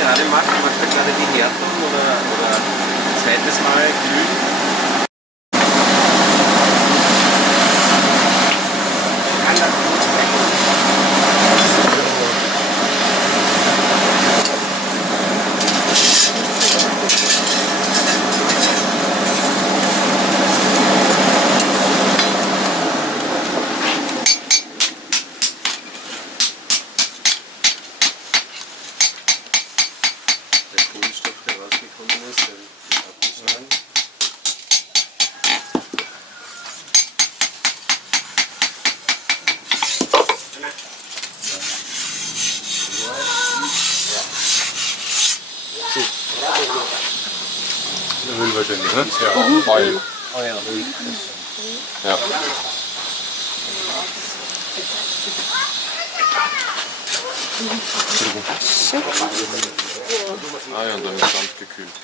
gerade macht. Macht er gerade die Härtung oder zweites Mal glühen? Öl wahrscheinlich, ne? Ja, Oil. Oh ja. Ja. Ah ja, und dann ist es sanft gekühlt.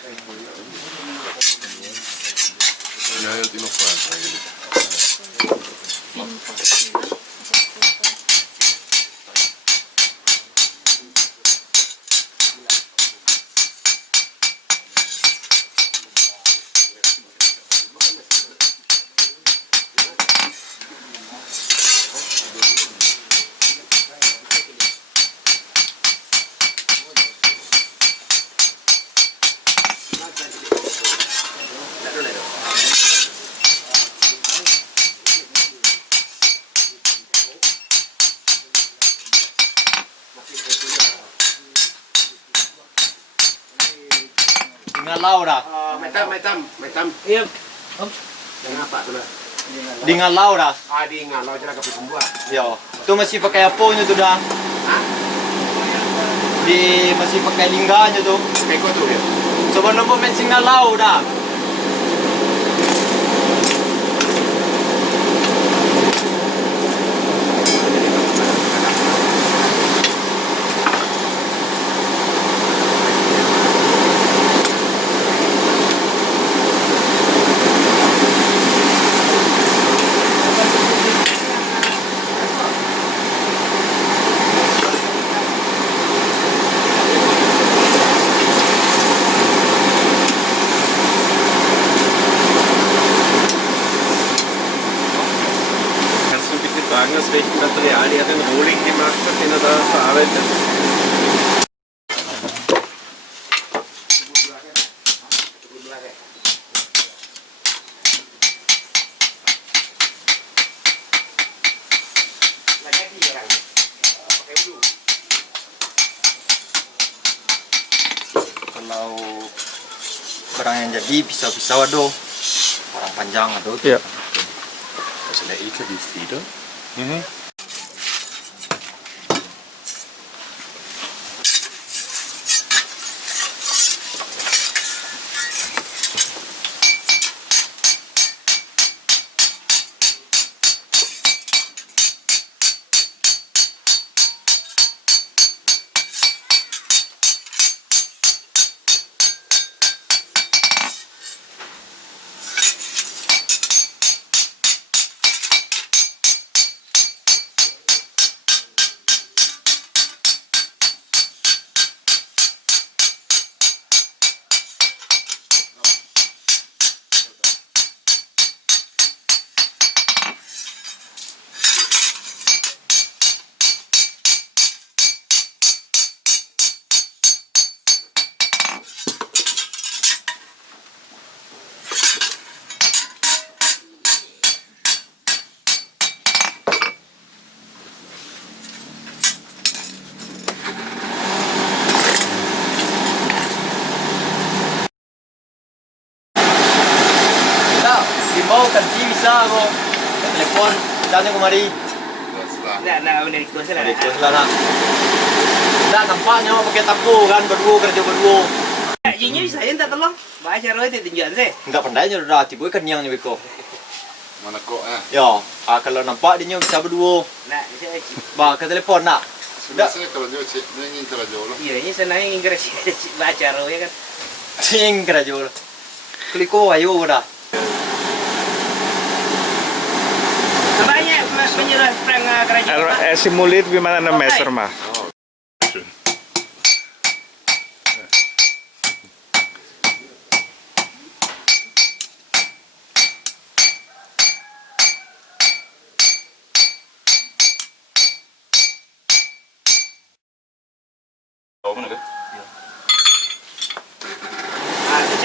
Ja, er hat immer vorher reingelegt. Dengan Laura. Mai tam. Iya. Dengan apa tu lah? Dengan Laura. Di ngalau cara kapit buat. Yo. Itu masih pakai apa tuh dah? Di masih pakai lingganya tuh. Kayak kau tu ya. Sebelum pemain singa Laura. Aus welchem Material er den Rohling gemacht hat, den er da verarbeitet? Kalau barang yang jadi pisau-pisau aduh, orang panjang aduh. Ja. Das ist eine LKW-Feder. Mhm. Mau kanti bisa ako. Telepon, tanya ko mari. Nak request lah. Request lah nak. Dah nampaknya mau pakai tapu kan berdua kerja berdua. Ini saya tak tolong. Baca cara itu tunjukan saya. Enggak pandainya udah tipu ikan yang ni beko. Mana kok Ya, kalau nampak dia bisa berdua. Nak saya. Bah ke telepon nak. Sudah. Biasanya kalau dia cek, dia ingin terajol. Iya, ini senang ingin kerja baca cara ya kan. Ting kerja. Kliko ayo udah. Sebanyak menyerah perang kerajaan. Simuliert wie man eine Messer macht.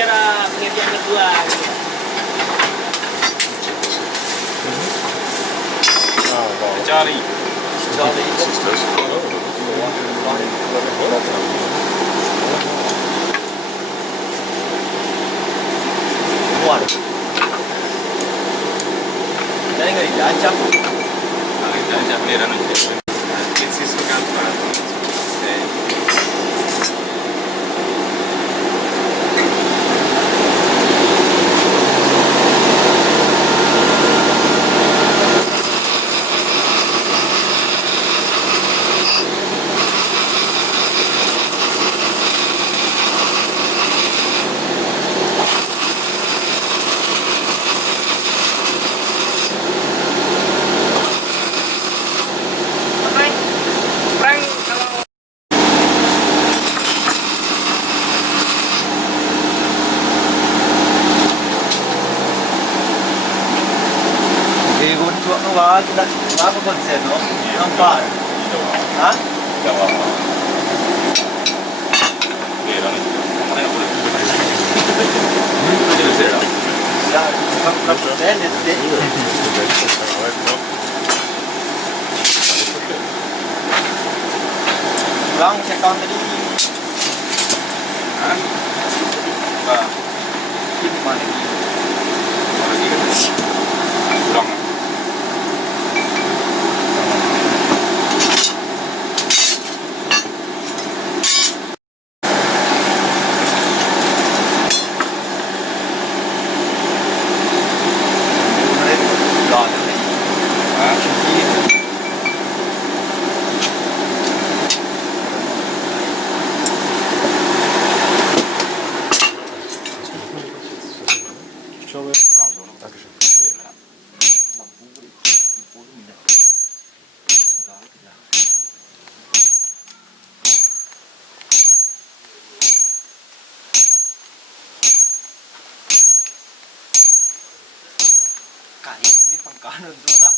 cara pengerjaan kedua gitu. Cari. Charlie itu Sisters. keluar. Jadi nggak diajak. Nah, itu aja beliran aja. Kitsis kan. Frank, Frank kalau Di untuk nuwa kita apa konsep no? Nampak? Hah? Beliran aja. Mana boleh. Jadi saya. Ya, kapten itu. Pulang check out tadi. Hah? Nah, Ini mana ini? lagi kan. Pulang. Udah tadi. Hah? Kali ini pangkalan zona.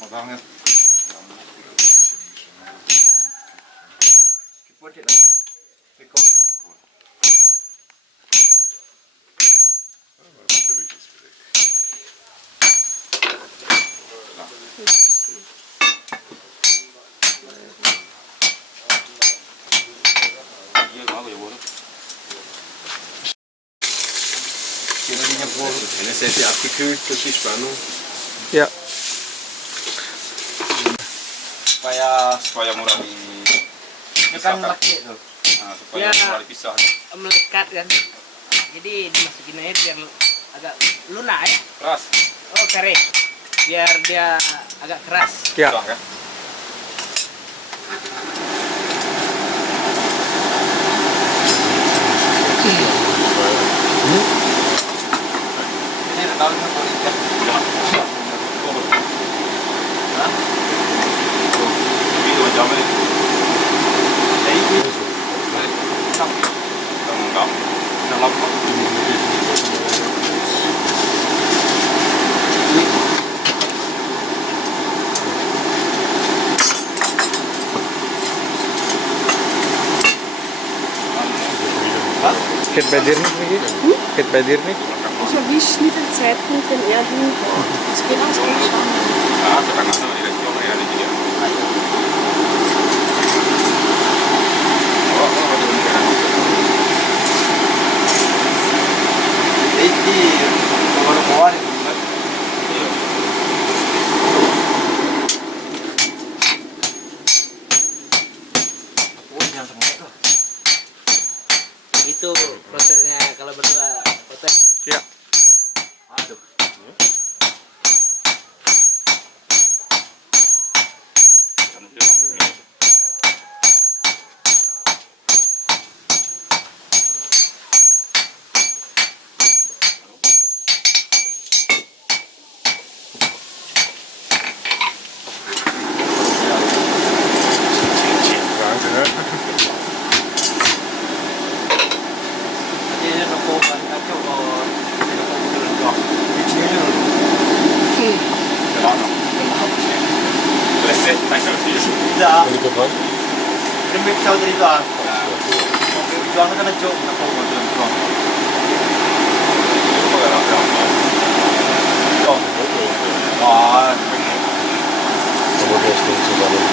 Makanya kita cek lah. Rekod. Kira-kira pun Ini sesi abgekühlt durch die Spannung. Ya, Supaya murah di ini kan laki tuh. nah, supaya Ya. murah dipisah. melekat kan. Jadi dimasukin air biar agak lunak ya. Keras. Oh kare. Biar dia agak keras. ya. Tuang, kan? Ini ada tahun apa ini? Hah? Ini 2 jam ini. Jadi ini Enggak. Udah lama. Geht bei dir nicht, Miki? Geht bei dir nicht? Ich erwische nie den Zeitpunkt, wenn er will. Das geht aus dem Schauen. Ah, tetangga sama direktur ya di dia. Oh, ini keluar itu kan. Oh, jangan semuanya tuh. Itu prosesnya kalau berdua foto. Ya. Aduh. Tidak. Ini kapan? Demi pisau tadi tu ah. Jual kan jauh nak kau jual. Oh. Wah. Kemudian setelah dalam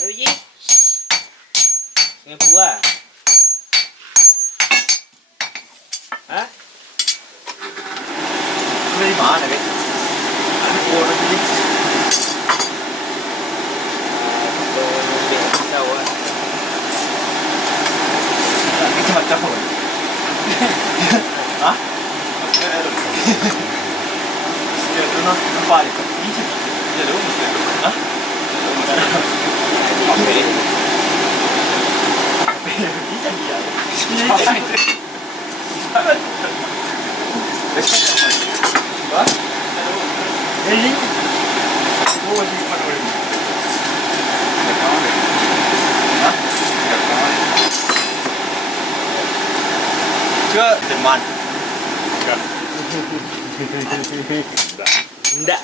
Ayo Ji. Sungai Pua. Hah? Dari mana ni? Ada orang ni. Kita macam apa? Hah? Dia tu nak balik. Ini dia lu mesti. Hah? Apa? Ini jadi ya. Ini jadi. What? Really? What was he doing? Hah? Chưa Jerman. Enggak.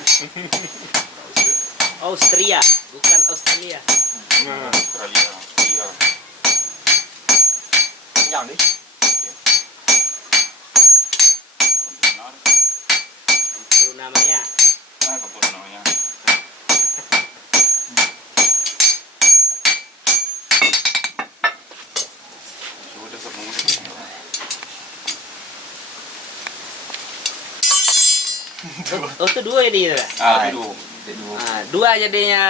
Austria, bukan Australia. Australia. Iya. Yang ni. Lu namanya. Kapal namanya. Sudah semua. Oh, itu dua ini ya? Ah, itu. Ah, dua jadinya.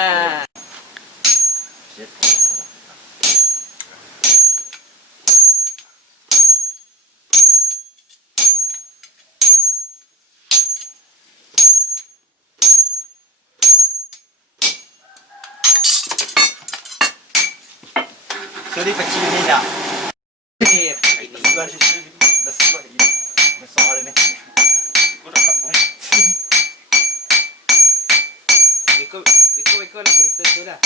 Sorry kecil ni dah. Ini. Dah sebelah ini. Besar ni. Wiko nak cerita tu dah.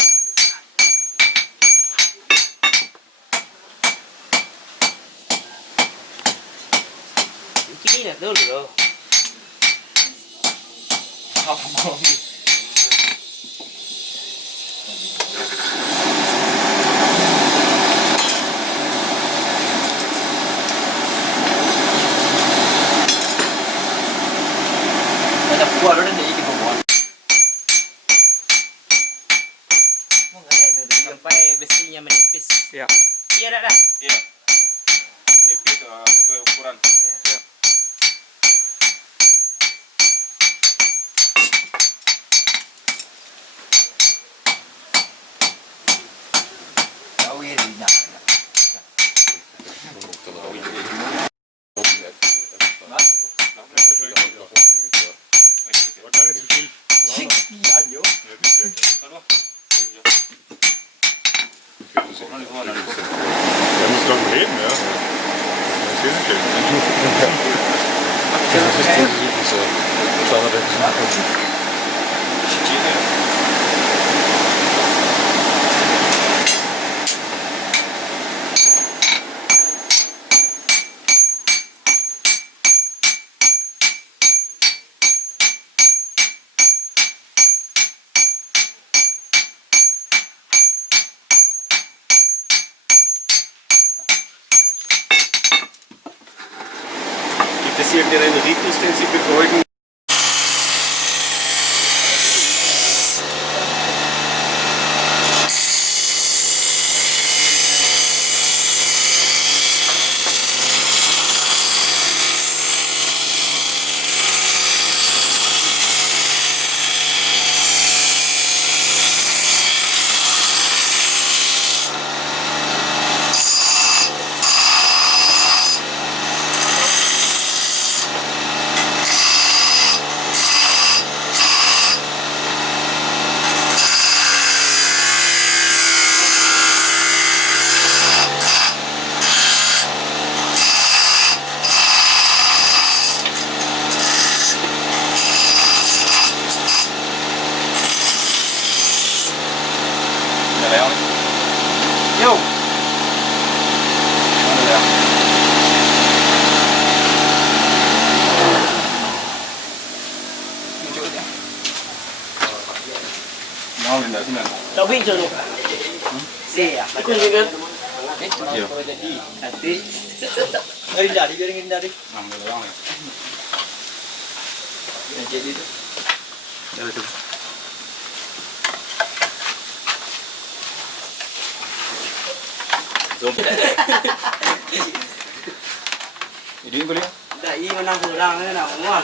Ini nak dulu loh. Apa mau? Ada buat orang ni ikut buat. Sampai besinya menipis. Ya. Iya dah. Iya. Nipis sesuai ukuran. Ya. Tahu ini nak. Ayo. Da muss doch reden, ja. Das ist schön. Gibt es irgendeinen Ritus, den Sie befolgen? Mau pindah sini. Tapi jono. Siap. Ikut juga. Iya. Nanti Ngindari, biar ngindari. Ambil doang ya. Yang jadi itu. Ya itu. Zoom. Ini boleh? dah ini menang kurang ni nak muan.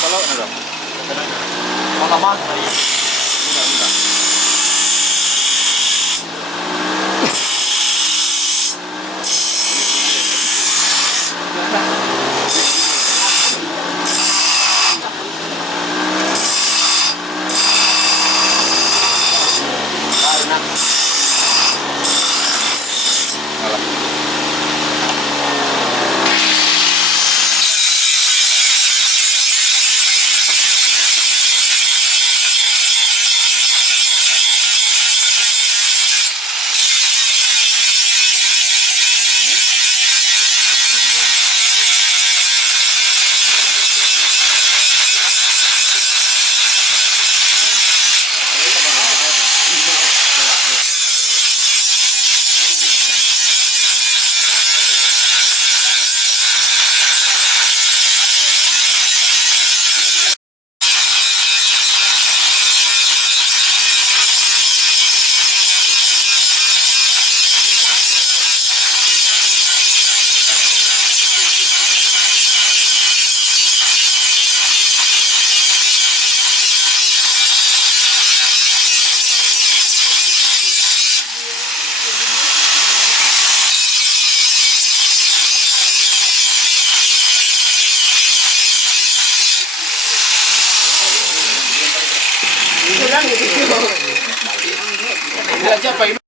Kalau ada. Mau lama? Mudah, mudah. Belajar apa ini?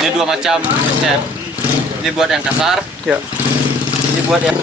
Ini dua macam set. Ini buat yang kasar, Ya. ini buat yang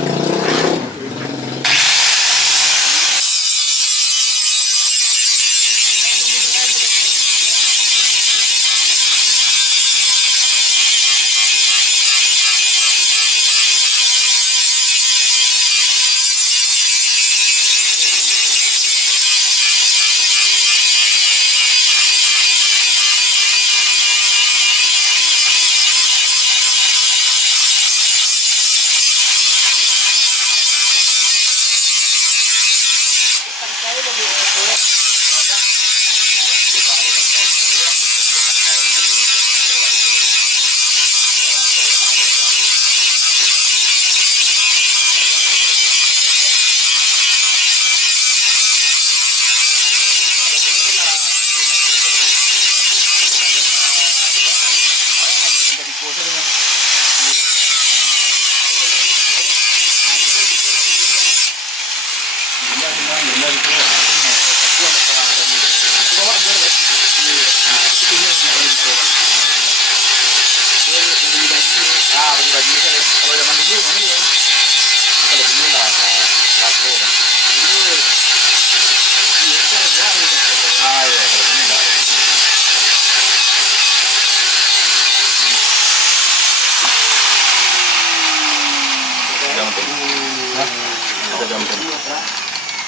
kita campur.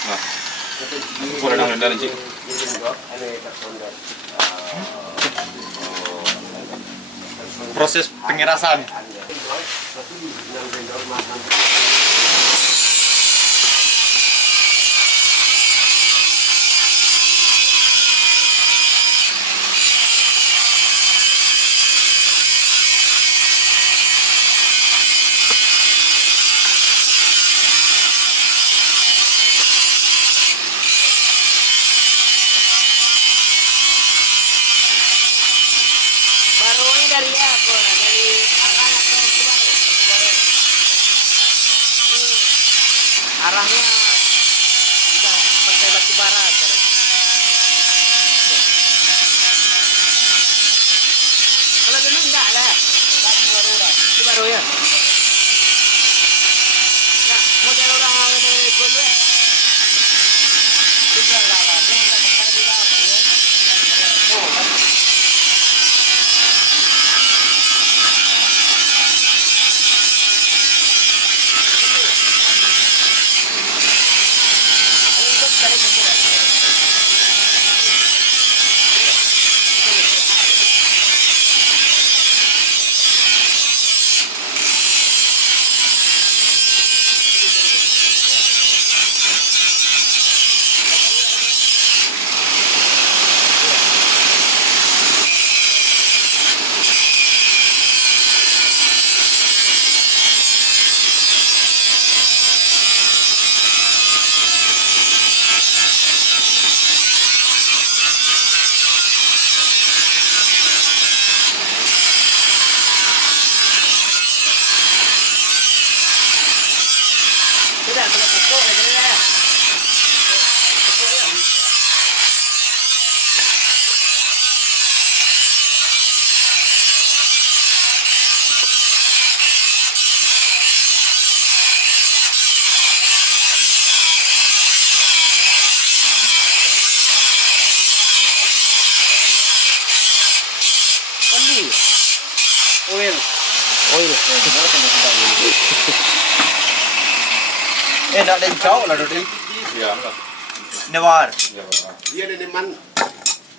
Nah, boleh nang rendah nanti. Proses pengerasan. Barunya dari apa? Dari arah atau ke baru? Ini arahnya udah pantai Batu Bara sekarang. Kalau dulu enggak lah. Itu baru ya. Nah, model orang ini ikut ya. Itu lah lah. Dia enggak pakai di bawah ya. Oh, tidak pakai pokok ya kira ya. Pokok ya. Kondi. Oil. Nak ada jauh lah Dodi. Ya, enggak. Newar. Ya, Dia ada teman,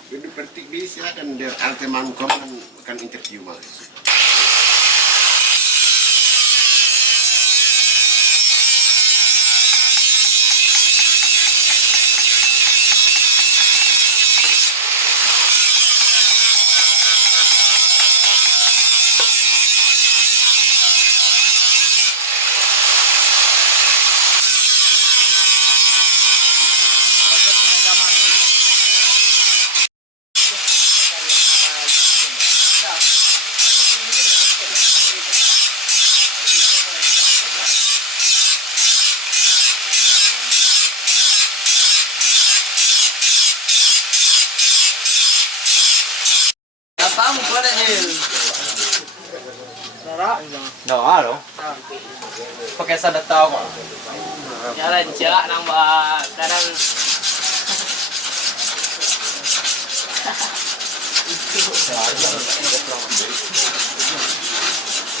jadi petik bisa kan dia teman kom kan interview mas. Apa mu kau ada ni? Sarah, No, ano? Pakai sana tahu kok. jalan cak nambah sekarang.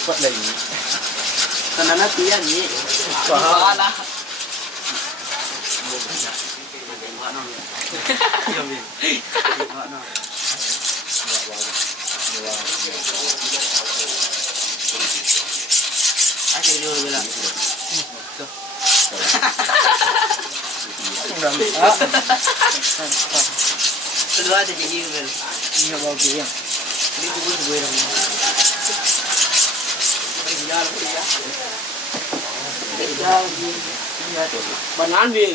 Cepat lagi. Sana nanti ya ni. Pahala. Ada jauh bilang. Kedua ada jadi bel. Ini bawa dia. Ini buku sebuah orang. Jalan dia. Jalan. Banan bil.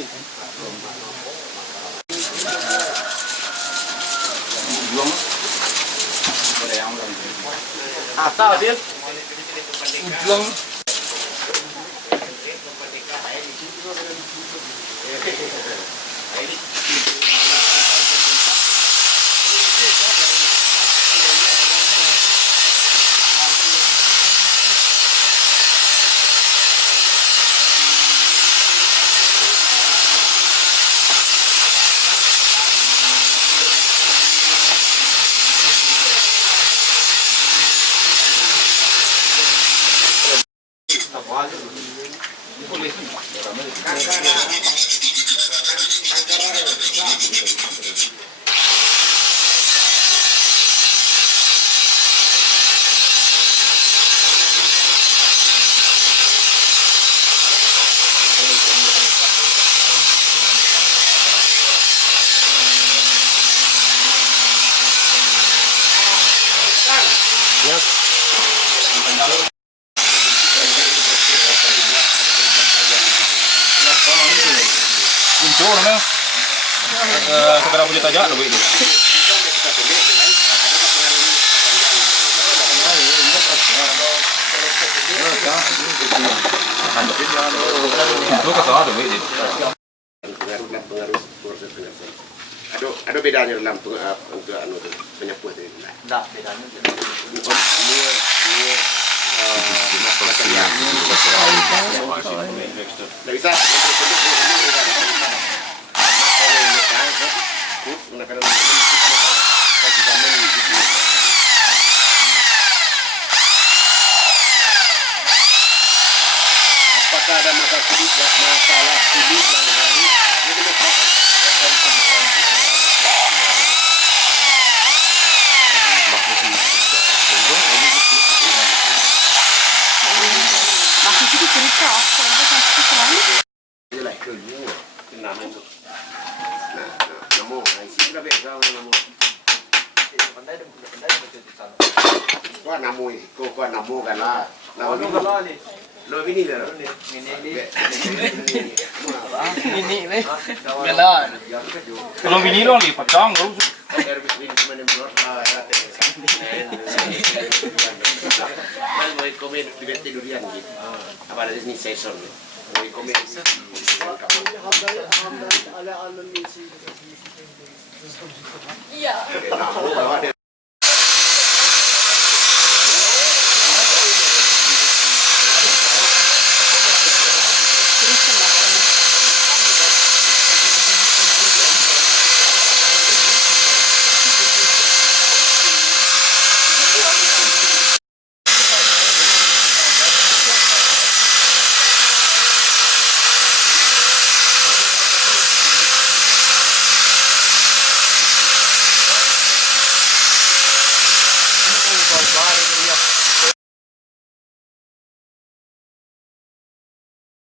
Apa dia? Ujung. Muncul namanya. Sekarang punya tajak lebih ini. Muncul ke sana lebih ini. pengaruh proses penyapuan. Ada bedanya dalam penyapuan itu. Enggak, bedanya. Tidak bisa. Apakah ada masalah sulit yang harus Masih sedikit cerita, saya kasih keran. Itulah dulu nama itu. Nah, namo, isi sudah beda namo. Kau namo ini, kau namo kan lah. Namo ni. Lo ini dah. Ini nih. Galon. Kalau bini dong di pecang, kalau Mau komen di bete durian gitu. Apa ada ini season? Mau komen. Iya. Namo